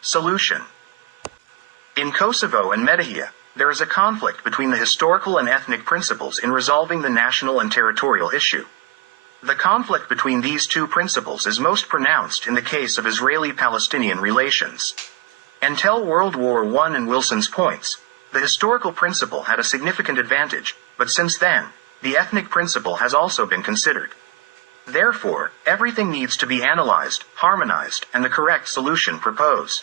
Solution. In Kosovo and Metohija, there is a conflict between the historical and ethnic principles in resolving the national and territorial issue. The conflict between these two principles is most pronounced in the case of Israeli-Palestinian relations. Until World War I and Wilson's points, the historical principle had a significant advantage, but since then, the ethnic principle has also been considered. Therefore, everything needs to be analyzed, harmonized, and the correct solution proposed.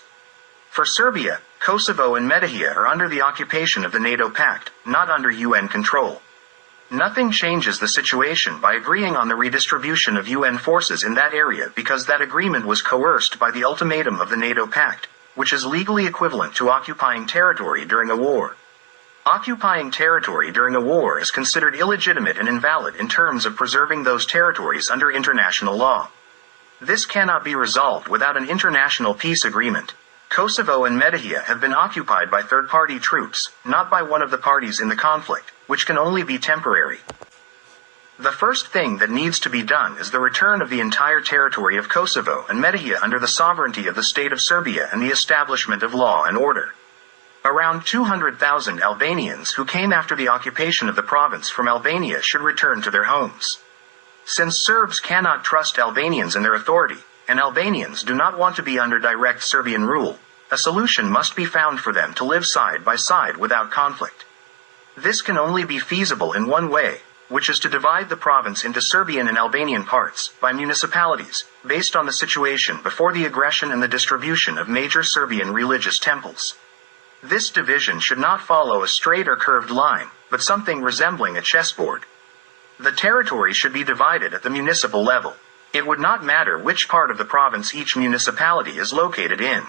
For Serbia, Kosovo and Metohija are under the occupation of the NATO pact, not under UN control. Nothing changes the situation by agreeing on the redistribution of UN forces in that area because that agreement was coerced by the ultimatum of the NATO pact, which is legally equivalent to occupying territory during a war. Occupying territory during a war is considered illegitimate and invalid in terms of preserving those territories under international law. This cannot be resolved without an international peace agreement. Kosovo and Metohija have been occupied by third-party troops, not by one of the parties in the conflict, which can only be temporary. The first thing that needs to be done is the return of the entire territory of Kosovo and Metohija under the sovereignty of the State of Serbia and the establishment of law and order. Around 200,000 Albanians who came after the occupation of the province from Albania should return to their homes. Since Serbs cannot trust Albanians and their authority, and Albanians do not want to be under direct Serbian rule, a solution must be found for them to live side by side without conflict. This can only be feasible in one way, which is to divide the province into Serbian and Albanian parts, by municipalities, based on the situation before the aggression and the distribution of major Serbian religious temples. This division should not follow a straight or curved line, but something resembling a chessboard. The territory should be divided at the municipal level. It would not matter which part of the province each municipality is located in.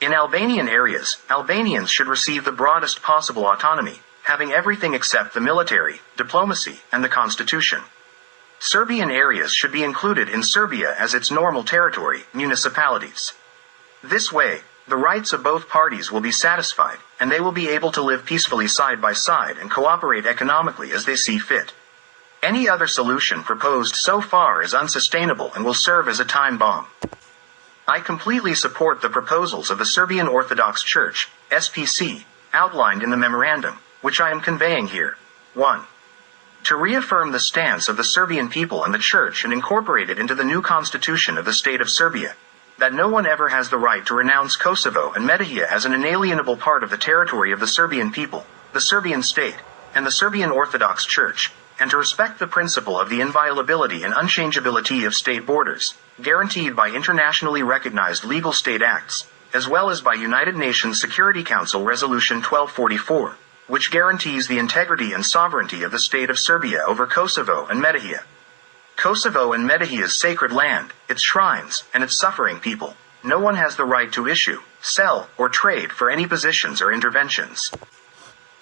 In Albanian areas, Albanians should receive the broadest possible autonomy, having everything except the military, diplomacy, and the constitution. Serbian areas should be included in Serbia as its normal territory, municipalities. This way, the rights of both parties will be satisfied, and they will be able to live peacefully side by side and cooperate economically as they see fit. Any other solution proposed so far is unsustainable and will serve as a time bomb. I completely support the proposals of the Serbian Orthodox Church, SPC, outlined in the memorandum, which I am conveying here. 1. To reaffirm the stance of the Serbian people and the Church and incorporate it into the new constitution of the State of Serbia, that no one ever has the right to renounce Kosovo and Metohija as an inalienable part of the territory of the Serbian people, the Serbian state, and the Serbian Orthodox Church, and to respect the principle of the inviolability and unchangeability of state borders, guaranteed by internationally recognized legal state acts, as well as by United Nations Security Council Resolution 1244, which guarantees the integrity and sovereignty of the State of Serbia over Kosovo and Metohija. Kosovo and Metohija's sacred land, its shrines, and its suffering people, no one has the right to issue, sell, or trade for any positions or interventions.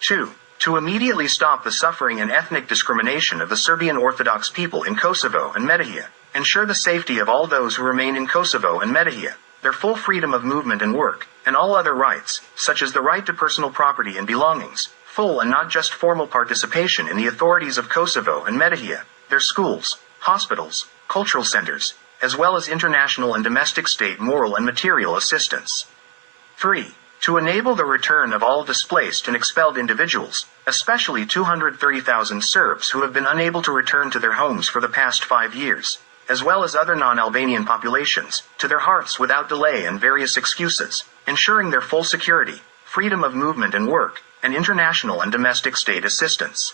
2. To immediately stop the suffering and ethnic discrimination of the Serbian Orthodox people in Kosovo and Metohija, ensure the safety of all those who remain in Kosovo and Metohija, their full freedom of movement and work, and all other rights, such as the right to personal property and belongings, full and not just formal participation in the authorities of Kosovo and Metohija, their schools, hospitals, cultural centers, as well as international and domestic state moral and material assistance. 3. To enable the return of all displaced and expelled individuals, especially 230,000 Serbs who have been unable to return to their homes for the past 5 years, as well as other non-Albanian populations, to their hearths without delay and various excuses, ensuring their full security, freedom of movement and work, and international and domestic state assistance.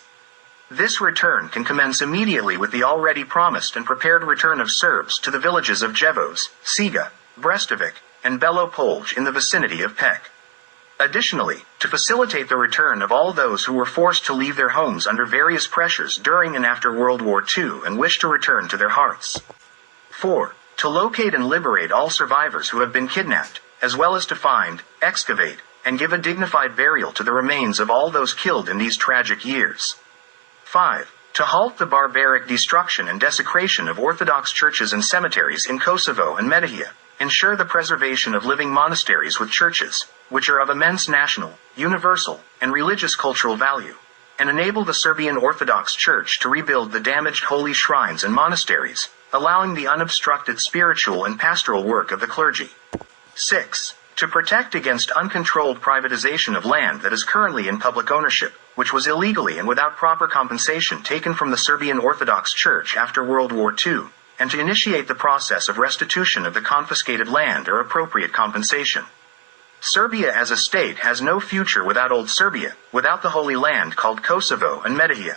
This return can commence immediately with the already promised and prepared return of Serbs to the villages of Jevos, Siga, Brestovic, and Belo Polje in the vicinity of Pek. Additionally, to facilitate the return of all those who were forced to leave their homes under various pressures during and after World War II and wish to return to their hearths. 4. To locate and liberate all survivors who have been kidnapped, as well as to find, excavate, and give a dignified burial to the remains of all those killed in these tragic years. 5. To halt the barbaric destruction and desecration of Orthodox churches and cemeteries in Kosovo and Metohija, ensure the preservation of living monasteries with churches, which are of immense national, universal, and religious cultural value, and enable the Serbian Orthodox Church to rebuild the damaged holy shrines and monasteries, allowing the unobstructed spiritual and pastoral work of the clergy. 6. To protect against uncontrolled privatization of land that is currently in public ownership, which was illegally and without proper compensation taken from the Serbian Orthodox Church after World War II, and to initiate the process of restitution of the confiscated land or appropriate compensation. Serbia as a state has no future without Old Serbia, without the Holy Land called Kosovo and Metohija.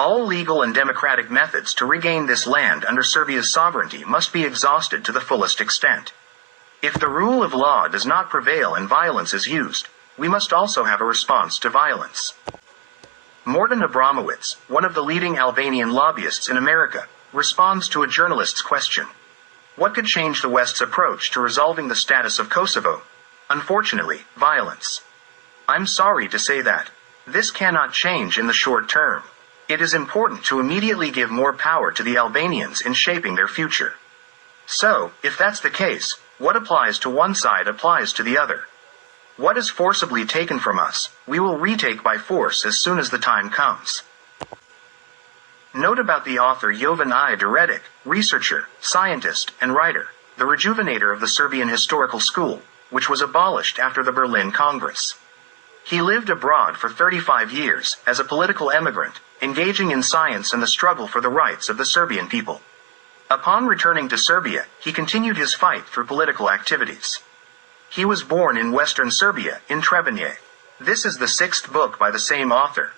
All legal and democratic methods to regain this land under Serbia's sovereignty must be exhausted to the fullest extent. If the rule of law does not prevail and violence is used, we must also have a response to violence. Morton Abramowitz, one of the leading Albanian lobbyists in America, responds to a journalist's question. What could change the West's approach to resolving the status of Kosovo? Unfortunately, violence. I'm sorry to say that. This cannot change in the short term. It is important to immediately give more power to the Albanians in shaping their future. So, if that's the case, what applies to one side applies to the other. What is forcibly taken from us, we will retake by force as soon as the time comes. Note about the author Jovan Deretic, researcher, scientist, and writer, the rejuvenator of the Serbian Historical School, which was abolished after the Berlin Congress. He lived abroad for 35 years, as a political emigrant, engaging in science and the struggle for the rights of the Serbian people. Upon returning to Serbia, he continued his fight through political activities. He was born in western Serbia, in Trebinje. This is the 6th book by the same author,